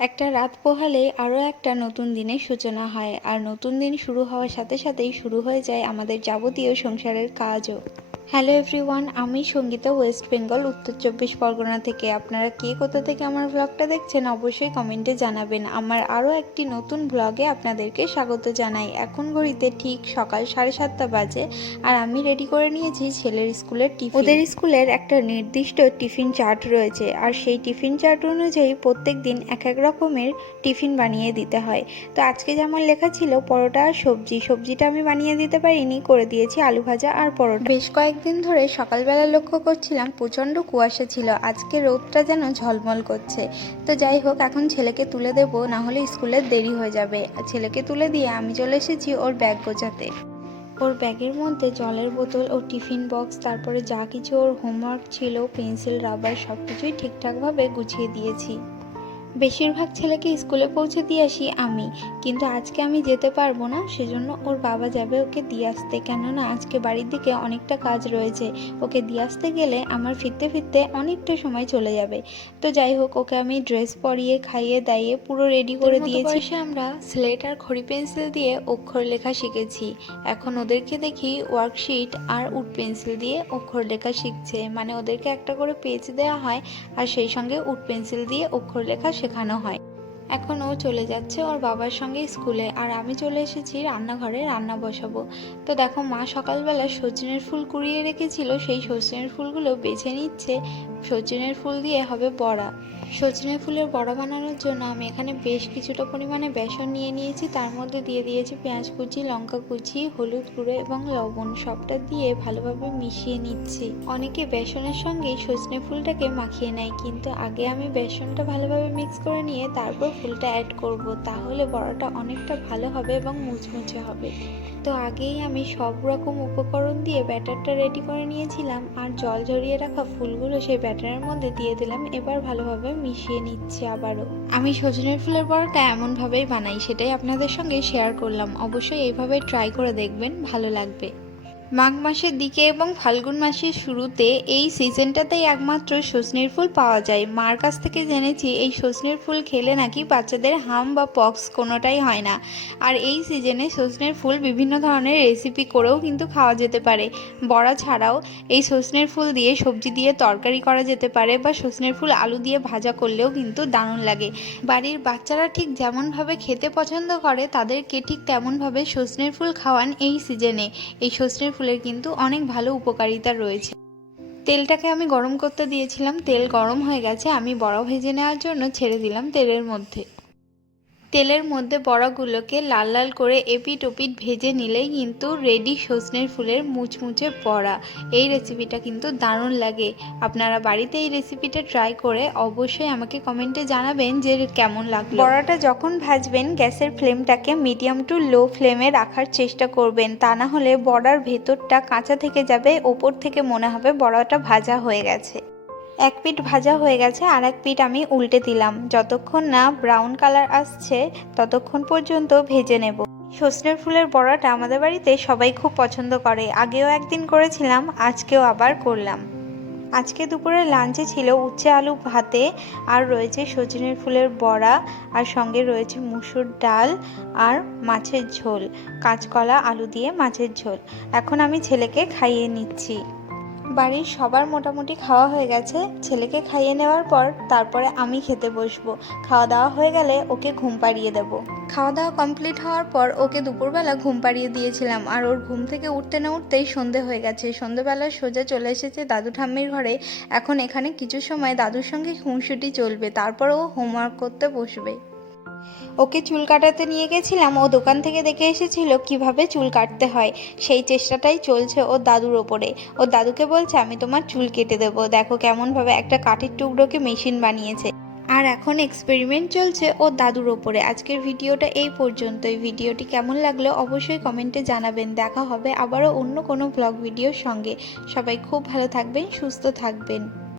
একটা রাত পোহালেই আরও একটা নতুন দিনের সূচনা হয়, আর নতুন দিন শুরু হওয়ার সাথে সাথেই শুরু হয়ে যায় আমাদের যাবতীয় সংসারের কাজও। হ্যালো এভরিওয়ান আমি সঙ্গীতা ওয়েস্ট বেঙ্গল উত্তর চব্বিশ পরগনা থেকে। আপনারা কে কোথা থেকে আমার ব্লগটা দেখছেন অবশ্যই কমেন্টে জানাবেন। আমার আরও একটি নতুন ব্লগে আপনাদেরকে স্বাগত জানাই। এখন ঘড়িতে ঠিক সকাল সাড়ে সাতটা বাজে আর আমি রেডি করে নিয়েছি ছেলের স্কুলের টিফিন। ওদের স্কুলের একটা নির্দিষ্ট টিফিন চার্ট রয়েছে আর সেই টিফিন চার্ট অনুযায়ী প্রত্যেক দিন এক এক রকমের টিফিন বানিয়ে দিতে হয়। তো আজকে যেমন লেখা ছিল পরোটা আর সবজি সবজিটা আমি বানিয়ে দিতে পারিনি করে দিয়েছি আলু ভাজা আর পরোটা। বেশ কয়েকদিন ধরে সকালবেলা লক্ষ্য করছিলাম প্রচণ্ড কুয়াশা ছিল। আজকে রোদটা যেন ঝলমল করছে। তো যাই হোক, এখন ছেলেকে তুলে দেবো, না হলে স্কুলের দেরি হয়ে যাবে। ছেলেকে তুলে দিয়ে আমি চলে এসেছি ওর ব্যাগ গোছাতে। ওর ব্যাগের মধ্যে জলের বোতল ও টিফিন বক্স, তারপরে যা কিছু ওর হোমওয়ার্ক ছিল, পেন্সিল, রাবার সব কিছুই ঠিকঠাকভাবে গুছিয়ে দিয়েছি। বেশিরভাগ ছেলেকে স্কুলে পৌঁছে দিয়ে আসি আমি কিন্তু আজকে আমি যেতে পারব না সেজন্য ওর বাবা যাবে ওকে দিয়ে আসতে। কেননা আজকে বাড়ির দিকে অনেকটা কাজ রয়েছে ওকে দিয়ে আসতে গেলে আমার ফিরতে ফিরতে অনেকটা সময় চলে যাবে। তো যাই হোক ওকে আমি ড্রেস পরিয়ে খাইয়ে দাইয়ে পুরো রেডি করে দিয়েছি। সে আমরা স্লেট আর খড়ি পেন্সিল দিয়ে অক্ষর লেখা শিখেছি। এখন ওদেরকে দেখি ওয়ার্কশিট আর উড পেন্সিল দিয়ে অক্ষর লেখা শিখছে। মানে ওদেরকে একটা করে পেজ দেওয়া হয় আর সেই সঙ্গে উড পেন্সিল দিয়ে অক্ষর লেখা শেখানো হয়। এখন ও চলে যাচ্ছে ওর বাবার সঙ্গে স্কুলে। আর আমি চলে এসেছি রান্নাঘরে রান্না বসাবো। তো দেখো, মা সকালবেলা সজনের ফুল কুড়িয়ে রেখেছিল। সেই সজনের ফুলগুলো বেছে নিচ্ছে। সজনের ফুল দিয়ে হবে বড়া। সজনে ফুলের বড়া বানানোর জন্য আমি এখানে বেশ কিছুটা পরিমাণে বেসন নিয়ে নিয়েছি। তার মধ্যে দিয়ে দিয়েছি পেঁয়াজ কুচি, লঙ্কা কুচি, হলুদ গুঁড়ো এবং লবণ। সবটা দিয়ে ভালোভাবে মিশিয়ে নিচ্ছি। অনেকে বেসনের সঙ্গে সজনে ফুলটাকে মাখিয়ে নেয়, কিন্তু আগে আমি বেসনটা ভালোভাবে মিক্স করে নিয়ে তারপর ফুলটা অ্যাড করব। তাহলে বড়াটা অনেকটা ভালো হবে এবং মুচমুচে হবে। তো আগেই আমি সব রকম উপকরণ দিয়ে ব্যাটারটা রেডি করে নিয়েছিলাম। আর জল ঝরিয়ে রাখা ফুলগুলো সেই ব্যাটারের মধ্যে দিয়ে দিলাম। এবার ভালোভাবে মিশিয়ে নিচ্ছি আবারও। আমি সজনের ফুলের পরোটা এমনভাবেই বানাই, সেটাই আপনাদের সঙ্গে শেয়ার করলাম। অবশ্যই এইভাবে ট্রাই করে দেখবেন, ভালো লাগবে। মাঘ মাসের দিকে এবং ফাল্গুন মাসের শুরুতে এই সিজনটাতেই একমাত্র সজনের ফুল পাওয়া যায়। মার কাছ থেকে জেনেছি, এই সজনের ফুল খেলে নাকি বাচ্চাদের হাম বা পক্স কোনোটাই হয় না। আর এই সিজনে সজনের ফুল বিভিন্ন ধরনের রেসিপি করেও কিন্তু খাওয়া যেতে পারে। বড়া ছাড়াও এই সজনের ফুল দিয়ে সবজি দিয়ে তরকারি করা যেতে পারে বা সজনের ফুল আলু দিয়ে ভাজা করলেও কিন্তু দারুণ লাগে। বাড়ির বাচ্চারা ঠিক যেমনভাবে খেতে পছন্দ করে, তাদেরকে ঠিক তেমনভাবে সজনের ফুল খাওয়ান এই সিজনে। এই সজনের ফুলের কিন্তু অনেক ভালো উপকারিতা রয়েছে। তেলটাকে আমি গরম করতে দিয়েছিলাম। তেল গরম হয়ে গেছে। আমি বড়া ভেজে নেওয়ার জন্য ছেড়ে দিলাম তেলের মধ্যে। তেলের মধ্যে বড়াগুলোকে লাল লাল করে এপিট ওপিট ভেজে নিলেই কিন্তু রেডি সজনের ফুলের মুচমুচে বড়া। এই রেসিপিটা কিন্তু দারুণ লাগে। আপনারা বাড়িতে এই রেসিপিটা ট্রাই করে অবশ্যই আমাকে কমেন্টে জানাবেন যে কেমন লাগল। বড়াটা যখন ভাজবেন, গ্যাসের ফ্লেমটাকে মিডিয়াম টু লো ফ্লেমে রাখার চেষ্টা করবেন। তা না হলে বড়ার ভেতরটা কাঁচা থেকে যাবে, ওপর থেকে মনে হবে বড়াটা ভাজা হয়ে গেছে। এক পিঠ ভাজা হয়ে গেছে আর এক পিঠ আমি উল্টে দিলাম। যতক্ষণ না ব্রাউন কালার আসছে, ততক্ষণ পর্যন্ত ভেজে নেব। সজনের ফুলের বড়াটা আমাদের বাড়িতে সবাই খুব পছন্দ করে। আগেও একদিন করেছিলাম, আজকেও আবার করলাম। আজকে দুপুরে লাঞ্চে ছিল উচ্ছে আলু ভাতে, আর রয়েছে সজনের ফুলের বড়া, আর সঙ্গে রয়েছে মুসুর ডাল আর মাছের ঝোল। কাঁচকলা, আলু দিয়ে মাছের ঝোল। এখন আমি ছেলেকে খাইয়ে নিচ্ছি। বাড়ির সবার মোটামুটি খাওয়া হয়ে গেছে। ছেলেকে খাইয়ে নেওয়ার পর তারপরে আমি খেতে বসবো। খাওয়া দাওয়া হয়ে গেলে ওকে ঘুম পাড়িয়ে দেবো। খাওয়া দাওয়া কমপ্লিট হওয়ার পর ওকে দুপুরবেলা ঘুম পাড়িয়ে দিয়েছিলাম। আর ওর ঘুম থেকে উঠতে না উঠতেই সন্ধে হয়ে গেছে। সন্ধেবেলা সোজা চলে এসেছে দাদু ঠাম্মির ঘরে। এখন এখানে কিছু সময় দাদুর সঙ্গে খুনসুটি চলবে। তারপর ও হোমওয়ার্ক করতে বসবে। ওকে চুল কাটাতে নিয়ে গেছিলাম, ও দোকান থেকে দেখে এসেছিল কীভাবে চুল কাটতে হয়। সেই চেষ্টাটাই চলছে ওর দাদুর ওপরে। ওর দাদুকে বলছে, আমি তোমার চুল কেটে দেবো। দেখো কেমনভাবে একটা কাঠের টুকরোকে মেশিন বানিয়েছে। আর এখন এক্সপেরিমেন্ট চলছে ওর দাদুর ওপরে। আজকের ভিডিওটা এই পর্যন্তই। ভিডিওটি কেমন লাগল অবশ্যই কমেন্টে জানাবেন। দেখা হবে আবারও অন্য কোনো ব্লগ ভিডিওর সঙ্গে। সবাই খুব ভালো থাকবেন, সুস্থ থাকবেন।